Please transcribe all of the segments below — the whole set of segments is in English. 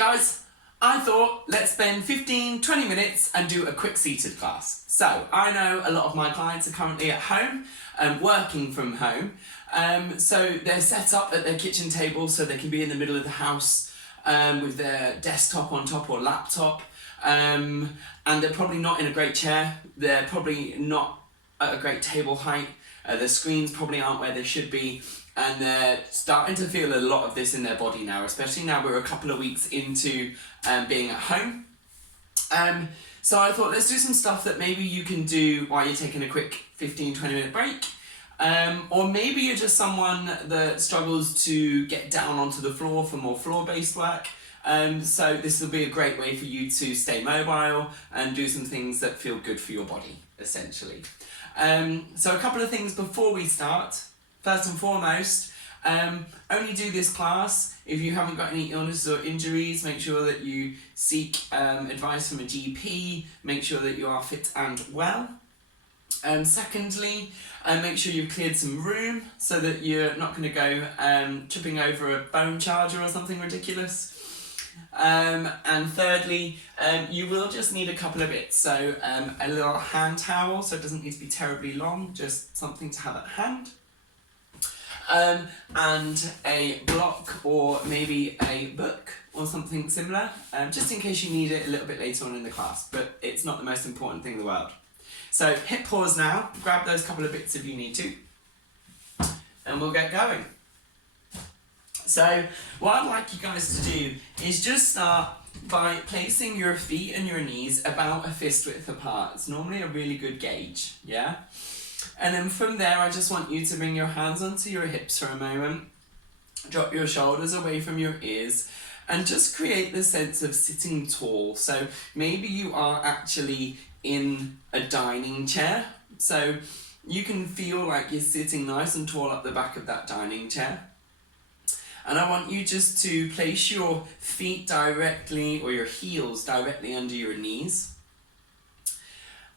guys, I thought let's spend 15-20 minutes and do a quick seated class. So I know a lot of my clients are currently at home, working from home, so they're set up at their kitchen table so they can be in the middle of the house with their desktop on top or laptop, and they're probably not in a great chair, they're probably not at a great table height, their screens probably aren't where they should be, and they're starting to feel a lot of this in their body now, especially now we're a couple of weeks into being at home. So I thought let's do some stuff that maybe you can do while you're taking a quick 15-20 minute break. Or maybe you're just someone that struggles to get down onto the floor for more floor-based work. So this will be a great way for you to stay mobile and do some things that feel good for your body, essentially. So a couple of things before we start. First and foremost, only do this class if you haven't got any illnesses or injuries. Make sure that you seek advice from a GP. Make sure that you are fit and well. Secondly, make sure you've cleared some room so that you're not going to go tripping over a bone charger or something ridiculous. And thirdly, you will just need a couple of bits. So a little hand towel, so it doesn't need to be terribly long, just something to have at hand. And a block or maybe a book or something similar, just in case you need it a little bit later on in the class, but it's not the most important thing in the world. So hit pause now, grab those couple of bits if you need to, and we'll get going. So what I'd like you guys to do is just start by placing your feet and your knees about a fist width apart. It's normally a really good gauge, yeah? And then from there, I just want you to bring your hands onto your hips for a moment, drop your shoulders away from your ears, and just create the sense of sitting tall. So maybe you are actually in a dining chair, so you can feel like you're sitting nice and tall up the back of that dining chair. And I want you just to place your feet directly, or your heels directly under your knees.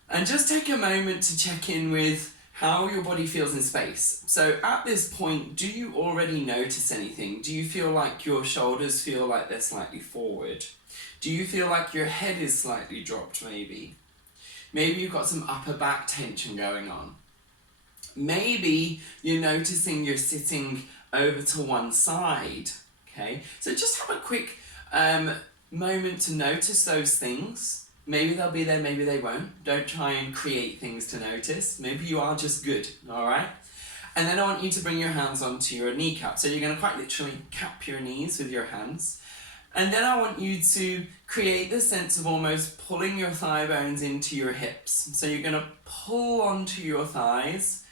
And just take a moment to check in with how your body feels in space. So at this point, do you already notice anything? Do you feel like your shoulders feel like they're slightly forward? Do you feel like your head is slightly dropped maybe? Maybe you've got some upper back tension going on. Maybe you're noticing you're sitting over to one side, okay? So just have a quick moment to notice those things. Maybe they'll be there, maybe they won't. Don't try and create things to notice. Maybe you are just good, all right? And then I want you to bring your hands onto your kneecap. So you're going to quite literally cap your knees with your hands. And then I want you to create the sense of almost pulling your thigh bones into your hips. So you're going to pull onto your thighs.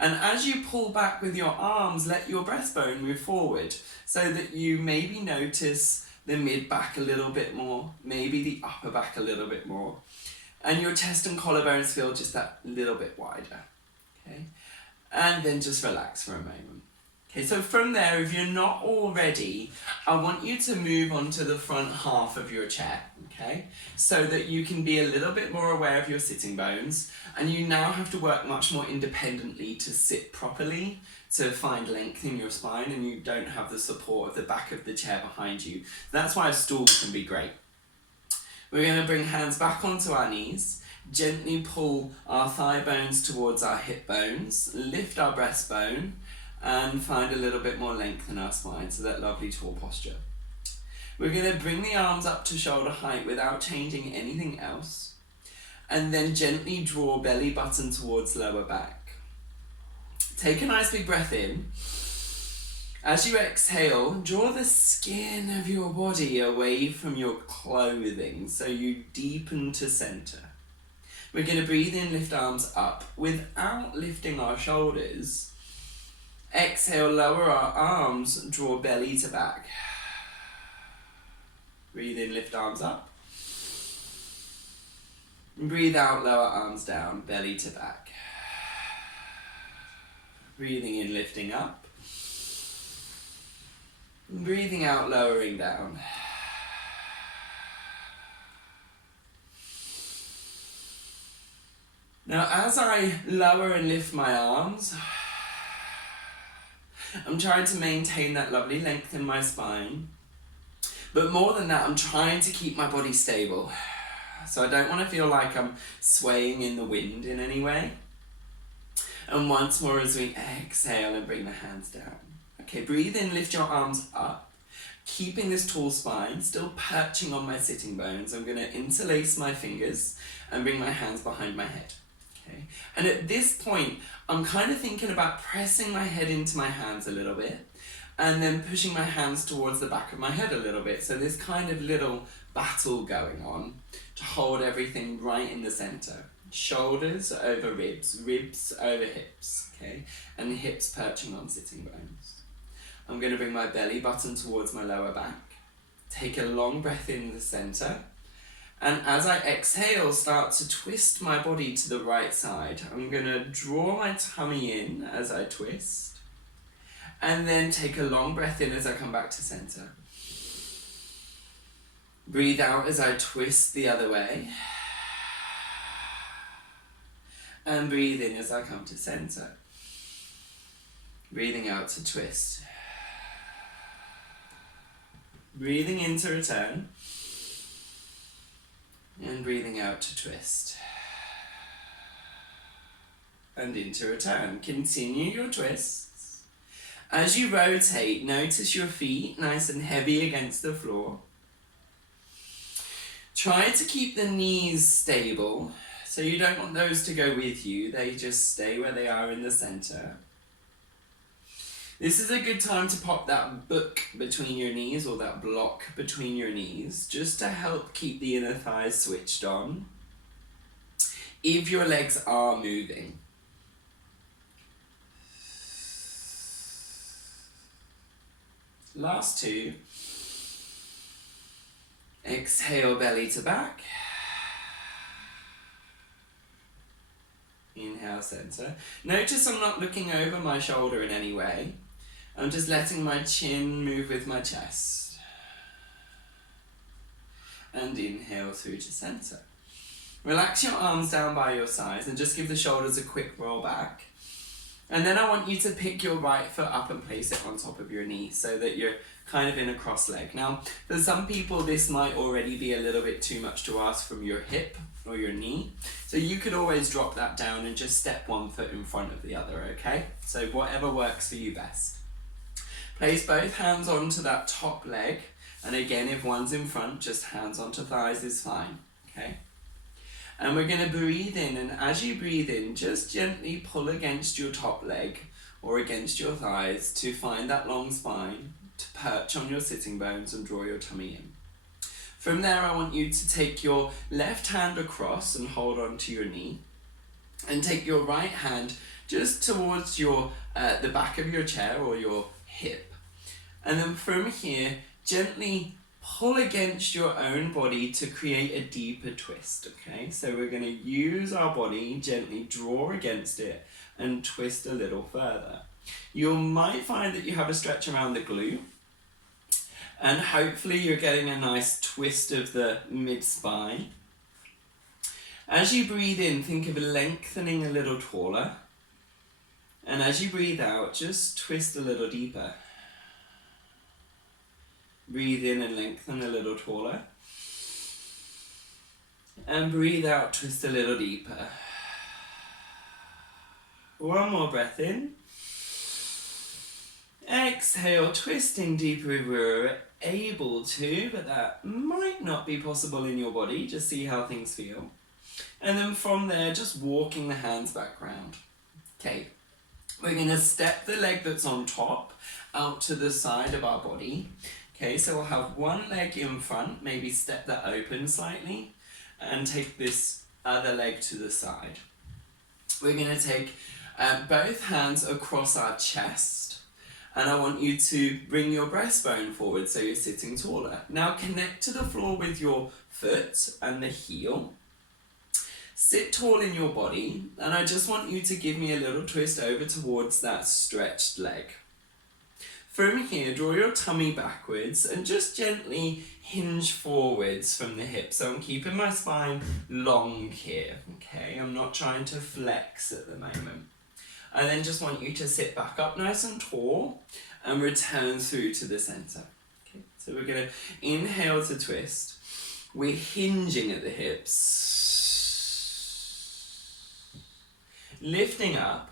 And as you pull back with your arms, let your breastbone move forward so that you maybe notice the mid back a little bit more, maybe the upper back a little bit more. And your chest and collarbones feel just that little bit wider, okay? And then just relax for a moment. Okay, so from there, if you're not already, I want you to move onto the front half of your chair, okay? So that you can be a little bit more aware of your sitting bones, and you now have to work much more independently to sit properly, to find length in your spine, and you don't have the support of the back of the chair behind you. That's why a stool can be great. We're going to bring hands back onto our knees, gently pull our thigh bones towards our hip bones, lift our breastbone, and find a little bit more length in our spine, so that lovely tall posture. We're going to bring the arms up to shoulder height without changing anything else, and then gently draw belly button towards lower back. Take a nice big breath in. As you exhale, draw the skin of your body away from your clothing so you deepen to center. We're going to breathe in, lift arms up without lifting our shoulders. Exhale, lower our arms, draw belly to back. Breathe in, lift arms up. Breathe out, lower arms down, belly to back. Breathing in, lifting up. Breathing out, lowering down. Now, as I lower and lift my arms, I'm trying to maintain that lovely length in my spine, But more than that, I'm trying to keep my body stable. So I don't want to feel like I'm swaying in the wind in any way. And once more as we exhale and bring the hands down. Okay, breathe in, lift your arms up. Keeping this tall spine, still perching on my sitting bones. I'm going to interlace my fingers and bring my hands behind my head. Okay, and at this point, I'm kind of thinking about pressing my head into my hands a little bit and then pushing my hands towards the back of my head a little bit. So this kind of little battle going on to hold everything right in the center. Shoulders over ribs, ribs over hips, okay? And hips perching on sitting bones. I'm going to bring my belly button towards my lower back. Take a long breath in the center. And as I exhale, start to twist my body to the right side. I'm going to draw my tummy in as I twist. And then take a long breath in as I come back to center. Breathe out as I twist the other way. And breathe in as I come to center. Breathing out to twist. Breathing in to return. And breathing out to twist. And into return. Continue your twists. As you rotate, notice your feet nice and heavy against the floor. Try to keep the knees stable. So you don't want those to go with you. They just stay where they are in the center. This is a good time to pop that book between your knees or that block between your knees just to help keep the inner thighs switched on if your legs are moving. Last two. Exhale, belly to back. Inhale, center. Notice I'm not looking over my shoulder in any way. I'm just letting my chin move with my chest. And inhale through to center. Relax your arms down by your sides and just give the shoulders a quick roll back. And then I want you to pick your right foot up and place it on top of your knee so that you're kind of in a cross leg. Now, for some people, this might already be a little bit too much to ask from your hip or your knee. So you could always drop that down and just step one foot in front of the other, okay? So whatever works for you best. Place both hands onto that top leg. And again, if one's in front, just hands onto thighs is fine, okay? And we're going to breathe in, and as you breathe in, just gently pull against your top leg or against your thighs to find that long spine, to perch on your sitting bones and draw your tummy in. From there, I want you to take your left hand across and hold on to your knee, and take your right hand just towards your the back of your chair or your hip. And then from here, gently pull against your own body to create a deeper twist, okay? So we're going to use our body, gently draw against it and twist a little further. You might find that you have a stretch around the glute, and hopefully you're getting a nice twist of the mid-spine. As you breathe in, think of lengthening a little taller, and as you breathe out, just twist a little deeper. Breathe in and lengthen a little taller. And breathe out, twist a little deeper. One more breath in. Exhale, twisting deeper if we're able to, but that might not be possible in your body. Just see how things feel. And then from there, just walking the hands back round. Okay, we're going to step the leg that's on top out to the side of our body. Okay, so we'll have one leg in front, maybe step that open slightly, and take this other leg to the side. We're going to take both hands across our chest, and I want you to bring your breastbone forward so you're sitting taller. Now connect to the floor with your foot and the heel. Sit tall in your body, and I just want you to give me a little twist over towards that stretched leg. From here, draw your tummy backwards and just gently hinge forwards from the hips. So I'm keeping my spine long here, okay? I'm not trying to flex at the moment. I then just want you to sit back up nice and tall and return through to the center. Okay, so So we're going to inhale to twist. We're hinging at the hips. Lifting up.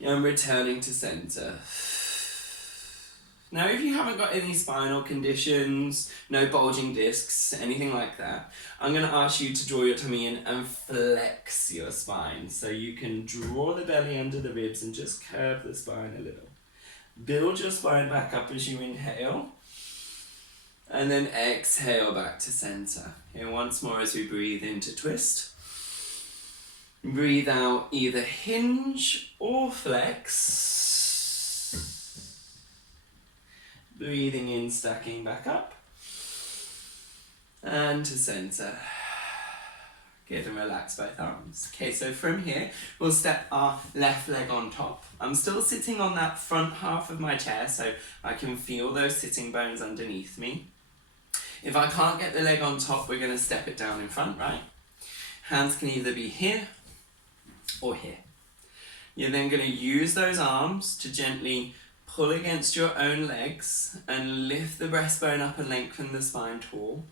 And returning to center. Now, if you haven't got any spinal conditions, no bulging discs, anything like that, I'm going to ask you to draw your tummy in and flex your spine. So you can draw the belly under the ribs and just curve the spine a little. Build your spine back up as you inhale. And then exhale back to center. Here once more as we breathe into twist. Breathe out, either hinge or flex. Breathing in, stacking back up. And to center. Good, and relax both arms. Okay, so from here, we'll step our left leg on top. I'm still sitting on that front half of my chair, so I can feel those sitting bones underneath me. If I can't get the leg on top, we're going to step it down in front, right? Hands can either be here or here. You're then going to use those arms to gently pull against your own legs and lift the breastbone up and lengthen the spine tall.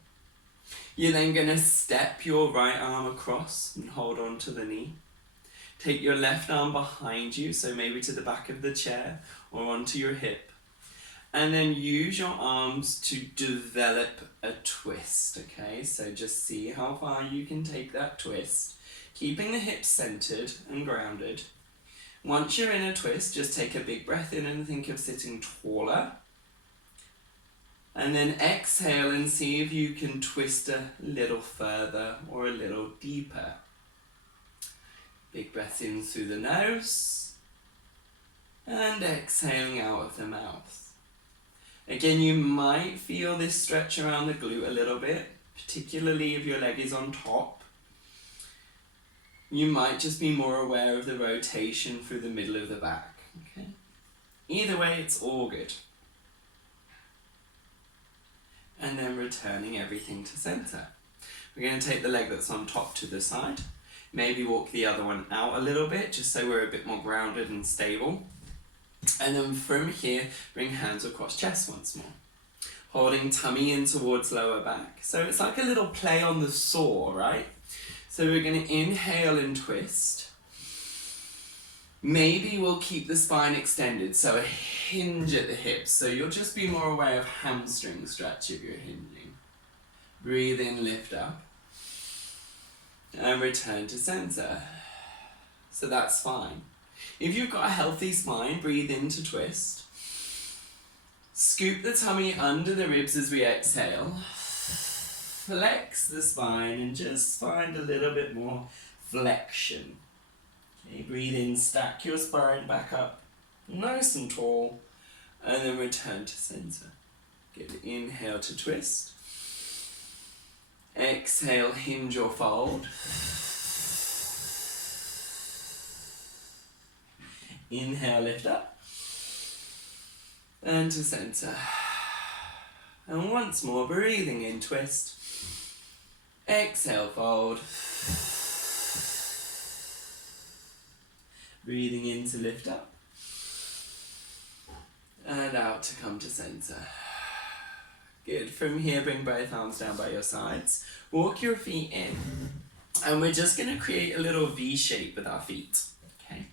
You're then going to step your right arm across and hold on to the knee. Take your left arm behind you, so maybe to the back of the chair or onto your hip. And then use your arms to develop a twist, okay? So just see how far you can take that twist, keeping the hips centered and grounded. Once you're in a twist, just take a big breath in and think of sitting taller. And then exhale and see if you can twist a little further or a little deeper. Big breath in through the nose and exhaling out of the mouth. Again, you might feel this stretch around the glute a little bit, particularly if your leg is on top. You might just be more aware of the rotation through the middle of the back. Okay? Either way, it's all good. And then returning everything to center. We're going to take the leg that's on top to the side. Maybe walk the other one out a little bit, just so we're a bit more grounded and stable. And then from here, bring hands across chest once more. Holding tummy in towards lower back. So it's like a little play on the saw, right? So we're going to inhale and twist. Maybe we'll keep the spine extended, so a hinge at the hips. So you'll just be more aware of hamstring stretch if you're hinging. Breathe in, lift up. And return to center. So that's fine. If you've got a healthy spine, breathe into twist. Scoop the tummy under the ribs as we exhale. Flex the spine and just find a little bit more flexion. Okay, breathe in, stack your spine back up, nice and tall, and then return to center. Good, inhale to twist. Exhale, hinge or fold. Inhale, lift up. And to center. And once more, breathing in, twist. Exhale, fold. Breathing in to lift up. And out to come to center. Good. From here, bring both arms down by your sides. Walk your feet in. And we're just going to create a little V shape with our feet. Okay.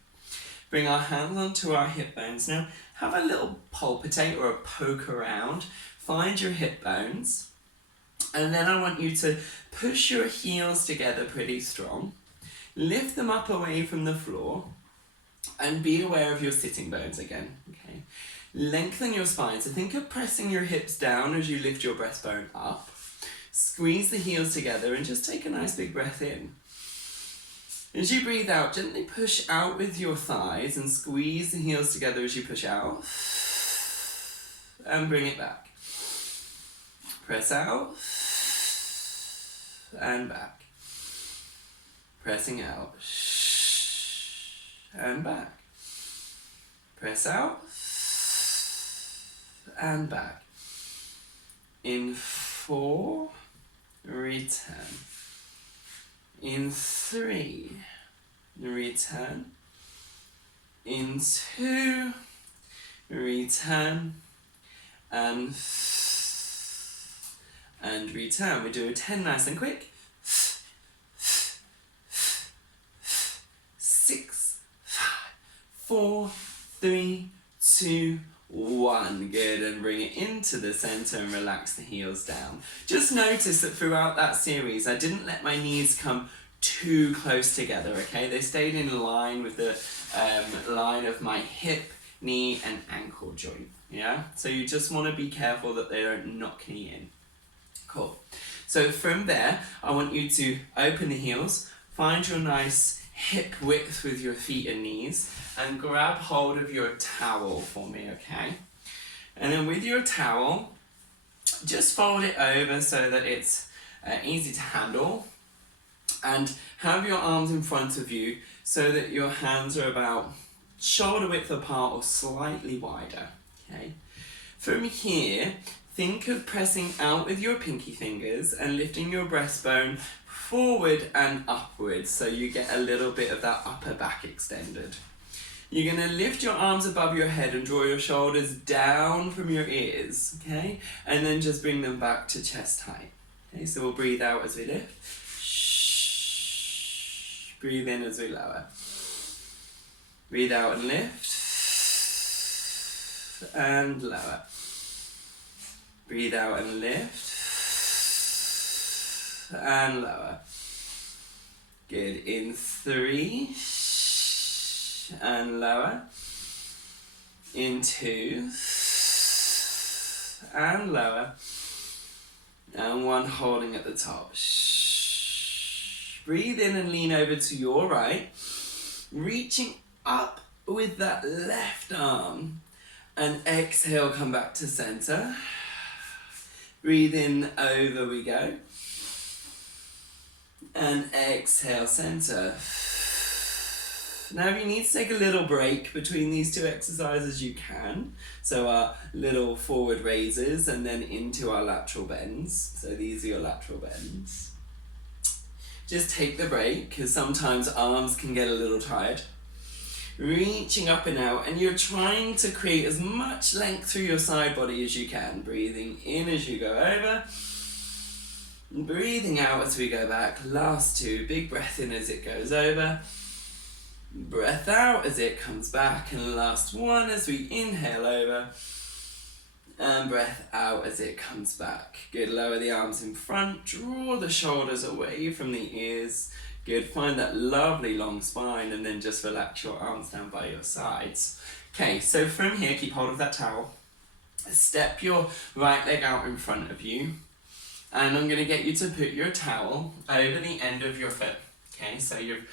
Bring our hands onto our hip bones. Now, have a little palpitate or a poke around. Find your hip bones. And then I want you to push your heels together pretty strong. Lift them up away from the floor. And be aware of your sitting bones again. Okay. Lengthen your spine. So think of pressing your hips down as you lift your breastbone up. Squeeze the heels together and just take a nice big breath in. As you breathe out, gently push out with your thighs and squeeze the heels together as you push out. And bring it back. Press out. And back. Pressing out. And back. Press out. And back. In 4, return. In 3, return. In 2, return. and return. We do 10 nice and quick. 6, 5, 4, 3, 2, 1. Good, and bring it into the center and relax the heels down. Just notice that throughout that series, I didn't let my knees come too close together, okay? They stayed in line with the line of my hip, knee, and ankle joint, yeah? So you just want to be careful that they don't knock me in. Cool. So from there, I want you to open the heels, find your nice hip width with your feet and knees, and grab hold of your towel for me, okay? And then with your towel, just fold it over so that it's easy to handle, and have your arms in front of you so that your hands are about shoulder width apart or slightly wider, okay? From here, think of pressing out with your pinky fingers and lifting your breastbone forward and upwards so you get a little bit of that upper back extended. You're going to lift your arms above your head and draw your shoulders down from your ears, okay? And then just bring them back to chest height. Okay, so we'll breathe out as we lift. Shh. Breathe in as we lower. Breathe out and lift. And lower. Breathe out and lift. And lower. Good. In 3. And lower. In 2. And lower. And 1 holding at the top. Breathe in and lean over to your right. Reaching up with that left arm. And exhale, come back to center. Breathe in, over we go. And exhale, center. Now if you need to take a little break between these two exercises, you can. So our little forward raises and then into our lateral bends. So these are your lateral bends. Just take the break, because sometimes arms can get a little tired. Reaching up and out, and you're trying to create as much length through your side body as you can. Breathing in as you go over. Breathing out as we go back. Last 2. Big breath in as it goes over. Breath out as it comes back. And last 1 as we inhale over. And breath out as it comes back. Good. Lower the arms in front. Draw the shoulders away from the ears. Good. Find that lovely long spine, and then just relax your arms down by your sides. Okay, so from here, keep hold of that towel. Step your right leg out in front of you. And I'm going to get you to put your towel over the end of your foot. Okay, so you've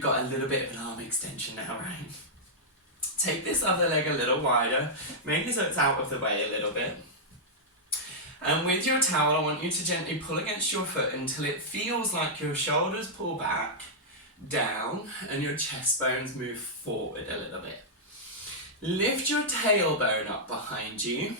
got a little bit of an arm extension now, right? Take this other leg a little wider, maybe so it's out of the way a little bit. And with your towel, I want you to gently pull against your foot until it feels like your shoulders pull back, down, and your chest bones move forward a little bit. Lift your tailbone up behind you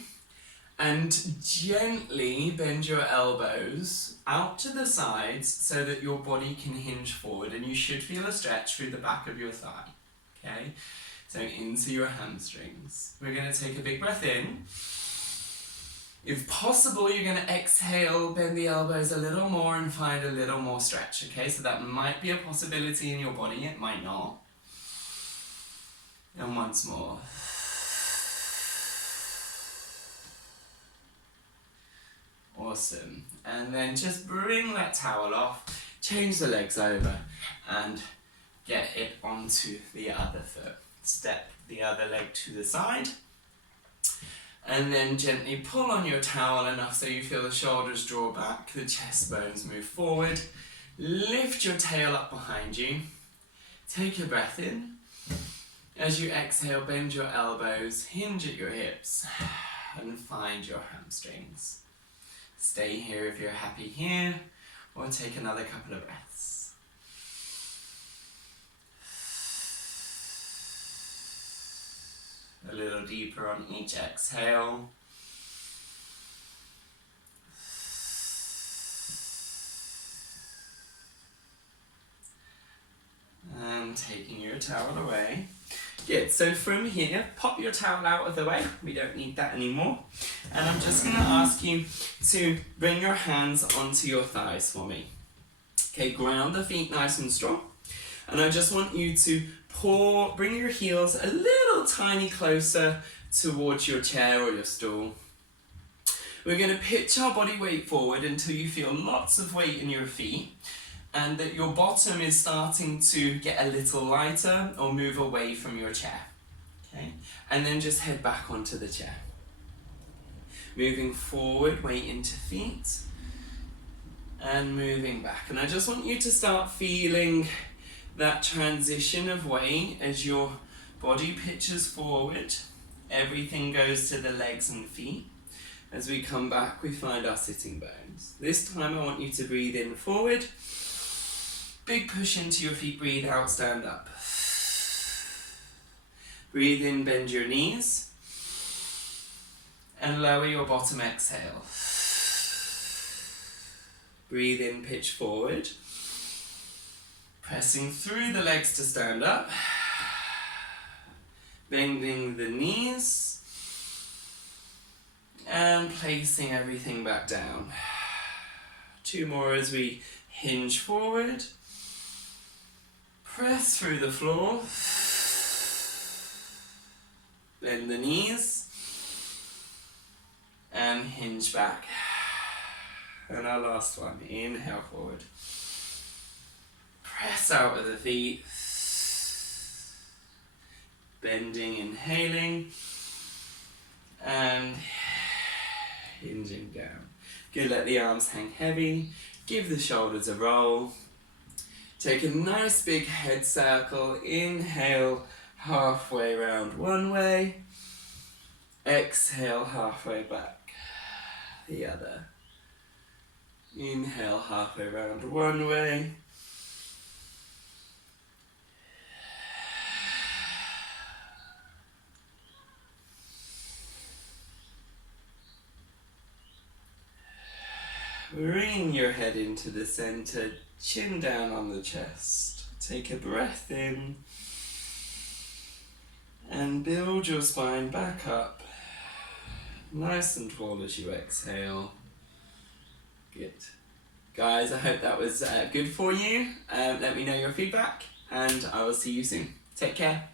and gently bend your elbows out to the sides so that your body can hinge forward, and you should feel a stretch through the back of your thigh, okay? So into your hamstrings. We're going to take a big breath in. If possible, you're going to exhale, bend the elbows a little more and find a little more stretch, okay? So that might be a possibility in your body, it might not. And once more. Awesome. And then just bring that towel off, change the legs over, and get it onto the other foot. Step the other leg to the side. And then gently pull on your towel enough so you feel the shoulders draw back, the chest bones move forward. Lift your tail up behind you. Take a breath in. As you exhale, bend your elbows, hinge at your hips, and find your hamstrings. Stay here if you're happy here, or take another couple of breaths. A little deeper on each exhale. And taking your towel away, Good, so from here, pop your towel out of the way. We don't need that anymore. And I'm just going to ask you to bring your hands onto your thighs for me. Okay, ground the feet nice and strong. And I just want you to bring your heels a little tiny closer towards your chair or your stool. We're going to pitch our body weight forward until you feel lots of weight in your feet and that your bottom is starting to get a little lighter or move away from your chair. Okay? And then just head back onto the chair. Moving forward, weight into feet. And moving back. And I just want you to start feeling that transition of weight as your body pitches forward. Everything goes to the legs and feet. As we come back, we find our sitting bones. This time I want you to breathe in forward. Big push into your feet, breathe out, stand up. Breathe in, bend your knees. And lower your bottom, exhale. Breathe in, pitch forward. Pressing through the legs to stand up. Bending the knees. And placing everything back down. 2 more as we hinge forward. Press through the floor. Bend the knees. And hinge back. And our last one, inhale forward. Press out of the feet. Bending, inhaling. And hinging down. Good, let the arms hang heavy. Give the shoulders a roll. Take a nice big head circle. Inhale, halfway round one way. Exhale, halfway back the other. Inhale, halfway round one way. Bring your head into the center, chin down on the chest. Take a breath in and build your spine back up, nice and tall as you exhale. Good. Guys, I hope that was good for you. Let me know your feedback and I will see you soon. Take care.